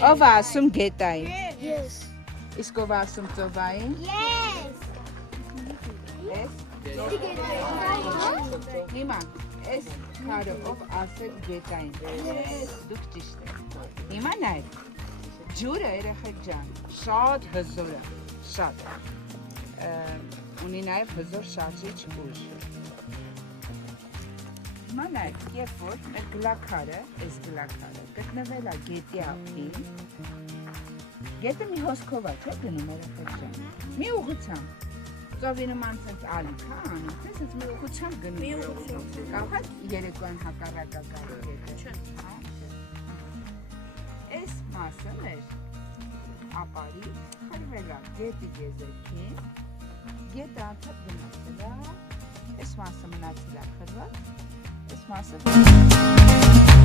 Ով ասում գետային։ Yes. Իսկ ով ասում ծովային։ Yes. Էս։ Հիմա էս քարը ով ասել գետային։ Դուք ճիշտ եք։ Հիմա նայ։ Ջուրը երեխեք ջան, շատ հզոր է, շատ։ Ունի նաև հզոր շարժիչ ուժ։ Հիմա նայեք, երբ որ մեր գլաքարը, այս գլաքարը գտնվել է գետի ափին, գետը մի հոսքով է, չէ՞ գնում երեխեք ջան։ Մի ուղղությամբ։ Ծովի նման ցած ալիք, հա, անում, ցած մի ուղղությամբ գնում։ Մի ուղղությամբ։ Կարող է երեկոյան հակառակակարի գետը։ Չէ։ Այս մասը մեր ապարի խրվել է գետի գեզերքին, գետը անդադ գնացել է, այս մասը մնացել է խրված, այս մասը